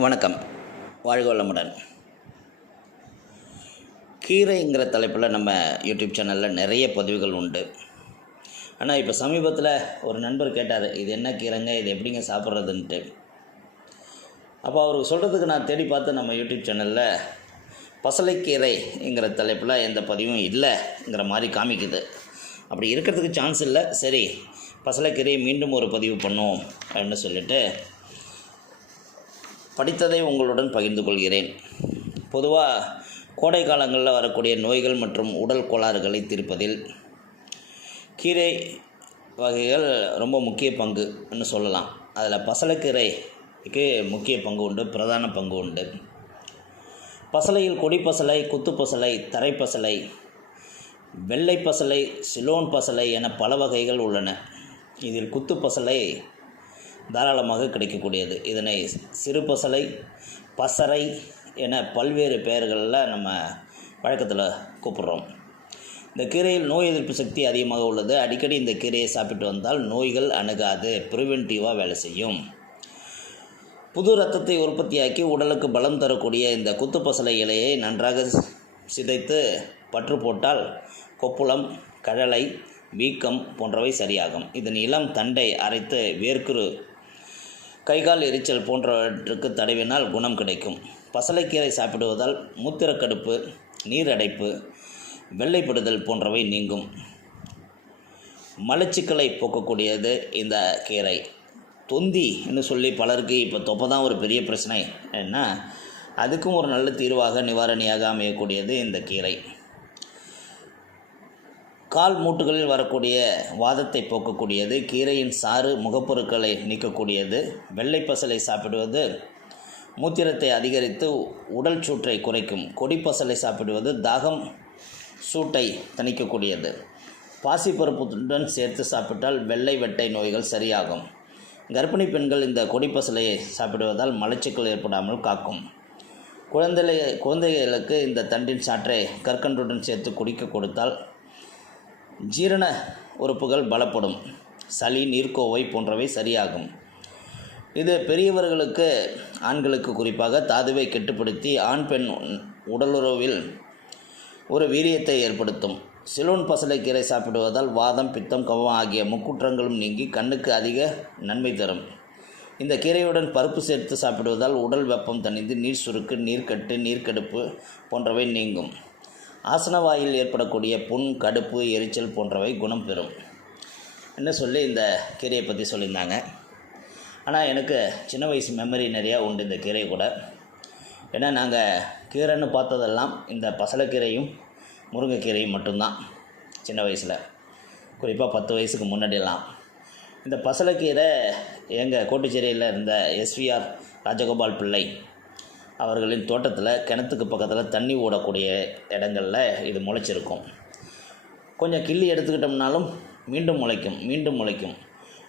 வணக்கம். வாழ்க வளமுடன். கீரைங்கிற தலைப்பில் நம்ம யூடியூப் சேனலில் நிறைய பதிவுகள் உண்டு. ஆனால் இப்போ சமீபத்தில் ஒரு நண்பர் கேட்டார் இது என்ன கீரைங்க? இது எப்படிங்க சாப்பிட்றதுன்ட்டு? அப்போ அவருக்கு சொல்கிறதுக்கு நான் தேடி பார்த்து நம்ம யூடியூப் சேனலில் பசலைக்கீரைங்கிற தலைப்பில் எந்த பதிவும் இல்லைங்கிற மாதிரி காமிக்குது. அப்படி இருக்கிறதுக்கு சான்ஸ் இல்லை. சரி பசலைக்கீரையை மீண்டும் ஒரு பதிவு பண்ணுவோம் அப்படின்னு சொல்லிட்டு படித்ததை உங்களுடன் பகிர்ந்து கொள்கிறேன். பொதுவாக கோடை காலங்களில் வரக்கூடிய நோய்கள் மற்றும் உடல் கோளாறுகளை தீர்ப்பதில் கீரை வகைகள் ரொம்ப முக்கிய பங்குன்னு சொல்லலாம். அதில் பசலைக்கீரைக்கு முக்கிய பங்கு உண்டு பிரதான பங்கு உண்டு. பசலையில் கொடி பசலை குத்து பசலை தரைப்பசலை வெள்ளை பசலை சிலோன் பசலை என பல வகைகள் உள்ளன. இதில் குத்து பசலை தாராளமாக கிடைக்கக்கூடியது. இதனை சிறு பசலை பசறை என பல்வேறு பெயர்களில் நம்ம வழக்கத்தில் கூப்பிட்றோம். இந்த கீரையில் நோய் எதிர்ப்பு சக்தி அதிகமாக உள்ளது. அடிக்கடி இந்த கீரையை சாப்பிட்டு வந்தால் நோய்கள் அணுகாது. ப்ரிவென்டிவாக வேலை செய்யும். புது ரத்தத்தை உற்பத்தியாக்கி உடலுக்கு பலம் தரக்கூடிய இந்த குத்து பசலை இலையை நன்றாக சிதைத்து பற்று போட்டால் கொப்புளம் கழலை வீக்கம் போன்றவை சரியாகும். இதன் இளம் தண்டை அரைத்து வேர்க்குரு கைகால் எரிச்சல் போன்றவற்றுக்கு தடவினால் குணம் கிடைக்கும். பசலைக்கீரை சாப்பிடுவதால் மூத்திரக்கடுப்பு நீரடைப்பு வெள்ளைப்படுதல் போன்றவை நீங்கும். மலச்சிக்கலை போக்கக்கூடியது இந்த கீரை. தொந்தின்னு சொல்லி பலருக்கு இப்போ தொப்பை தான் ஒரு பெரிய பிரச்சனை. என்ன அதுக்கும் ஒரு நல்ல தீர்வாக நிவாரணியாக அமையக்கூடியது இந்த கீரை. கால் மூட்டுகளில் வரக்கூடிய வாதத்தை போக்கக்கூடியது கீரையின் சாறு முகப்பொருட்களை நீக்கக்கூடியது வெள்ளை பசலை சாப்பிடுவது மூத்திரத்தை அதிகரித்து உடல் சூற்றை குறைக்கும் கொடிப்பசலை சாப்பிடுவது தாகம் சூட்டை தணிக்கக்கூடியது. பாசிப்பருப்புடன் சேர்த்து சாப்பிட்டால் வெள்ளை வெட்டை நோய்கள் சரியாகும். கர்ப்பிணி பெண்கள் இந்த கொடிப்பசலையை சாப்பிடுவதால் மலச்சிக்கல் ஏற்படாமல் காக்கும். குழந்தை குழந்தைகளுக்கு இந்த தண்டின் சாற்றை கற்கண்டுடன் சேர்த்து குடிக்க கொடுத்தால் ஜீரண உறுப்புகள் பலப்படும். சளி நீர்க்கோவை போன்றவை சரியாகும். இது பெரியவர்களுக்கு ஆண்களுக்கு குறிப்பாக தாதுவை கெட்டுப்படுத்தி ஆண் பெண் உடலுறவில் ஒரு வீரியத்தை ஏற்படுத்தும். சிலோன் பசலைக்கீரை சாப்பிடுவதால் வாதம் பித்தம் கவம் ஆகிய முக்குற்றங்களும் நீங்கி கண்ணுக்கு அதிக நன்மை தரும். இந்த கீரையுடன் பருப்பு சேர்த்து சாப்பிடுவதால் உடல் வெப்பம் தணிந்து நீர் சுருக்கு நீர்க்கட்டு நீர்க்கடுப்பு போன்றவை நீங்கும். ஆசனவாயில் ஏற்படக்கூடிய புண் கடுப்பு எரிச்சல் போன்றவை குணம் பெறும். என்ன சொல்லி இந்த கீரையை பற்றி சொல்லியிருந்தாங்க. ஆனால் எனக்கு சின்ன வயசு மெமரி நிறையா உண்டு இந்த கீரை கூட. ஏன்னா நாங்கள் கீரைன்னு பார்த்ததெல்லாம் இந்த பசலைக்கீரையும் முருங்கைக்கீரையும் மட்டும்தான் சின்ன வயசில். குறிப்பாக பத்து வயசுக்கு முன்னாடியெல்லாம். இந்த பசலைக்கீரை எங்கள் கோட்டுச்சேரியில் இருந்த எஸ்விஆர் ராஜகோபால் பிள்ளை அவர்களின் தோட்டத்தில் கிணத்துக்கு பக்கத்தில் தண்ணி ஓடக்கூடிய இடங்களில் இது முளைச்சிருக்கும். கொஞ்சம் கிள்ளி எடுத்துக்கிட்டோம்னாலும் மீண்டும் முளைக்கும் மீண்டும் முளைக்கும்.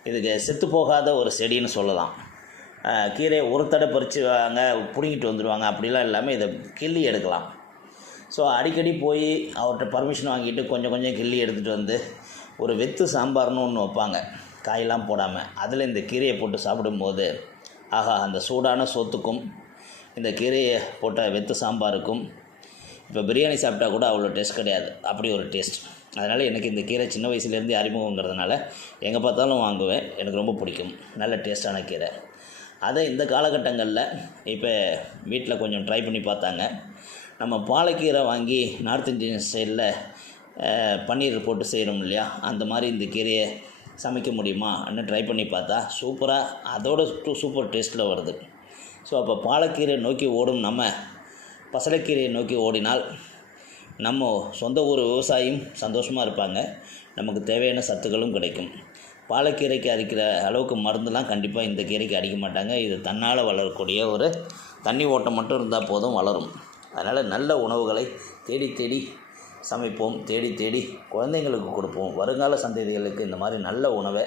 இதுக்கு செத்து போகாத ஒரு செடின்னு சொல்லலாம். கீரையை ஒரு தடை பறிச்சுவாங்க பிடுங்கிட்டு வந்துடுவாங்க அப்படிலாம் இல்லாமல் இதை கிள்ளி எடுக்கலாம். ஸோ அடிக்கடி போய் அவர்கிட்ட பர்மிஷன் வாங்கிட்டு கொஞ்சம் கொஞ்சம் கிள்ளி எடுத்துகிட்டு வந்து ஒரு வெத்து சாம்பார்னு ஒன்று வைப்பாங்க. காயெல்லாம் போடாமல் அதில் இந்த கீரையை போட்டு சாப்பிடும்போது ஆஹா அந்த சூடான சோத்துக்கும் இந்த கீரையை போட்ட வெத்து சாம்பாருக்கும் இப்போ பிரியாணி சாப்பிட்டா கூட அவ்வளோ டேஸ்ட் கிடையாது. அப்படி ஒரு டேஸ்ட். அதனால் எனக்கு இந்த கீரை சின்ன வயசுலேருந்து அறிமுகங்கிறதுனால எங்கே பார்த்தாலும் வாங்குவேன். எனக்கு ரொம்ப பிடிக்கும். நல்ல டேஸ்ட்டான கீரை. அதை இந்த காலகட்டங்களில் இப்போ வீட்டில் கொஞ்சம் ட்ரை பண்ணி பார்த்தாங்க. நம்ம பாலக்கீரை வாங்கி நார்த் இந்தியன் ஸ்டைலில் பன்னீர் போட்டு செய்கிறோம் இல்லையா? அந்த மாதிரி இந்த கீரையை சமைக்க முடியுமா? அன்னு ட்ரை பண்ணி பார்த்தா சூப்பராக அதோட சூப்பர் டேஸ்ட்டில் வருது. ஸோ அப்போ பாலக்கீரை நோக்கி ஓடும் நம்ம பசலைக்கீரையை நோக்கி ஓடினால் நம்ம சொந்த ஊர் விவசாயியும் சந்தோஷமாக இருப்பாங்க. நமக்கு தேவையான சத்துக்களும் கிடைக்கும். பாலக்கீரைக்கு அடிக்கிற அளவுக்கு மருந்துலாம் கண்டிப்பாக இந்த கீரைக்கு அடிக்க மாட்டாங்க. இது தன்னால் வளரக்கூடிய ஒரு தண்ணி ஓட்டம் மட்டும் இருந்தால் போதும் வளரும். அதனால் நல்ல உணவுகளை தேடி தேடி சமைப்போம் தேடி தேடி குழந்தைங்களுக்கு கொடுப்போம். வருங்கால சந்ததிகளுக்கு இந்த மாதிரி நல்ல உணவை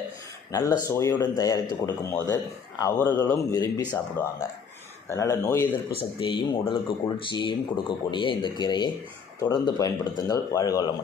நல்ல சுவையுடன் தயாரித்து கொடுக்கும்போது அவர்களும் விரும்பி சாப்பிடுவாங்க. அதனால் நோய் எதிர்ப்பு சக்தியையும் உடலுக்கு குளிர்ச்சியையும் கொடுக்கக்கூடிய இந்த கீரையை தொடர்ந்து பயன்படுத்துங்கள். வாழ்க வளமுடன்.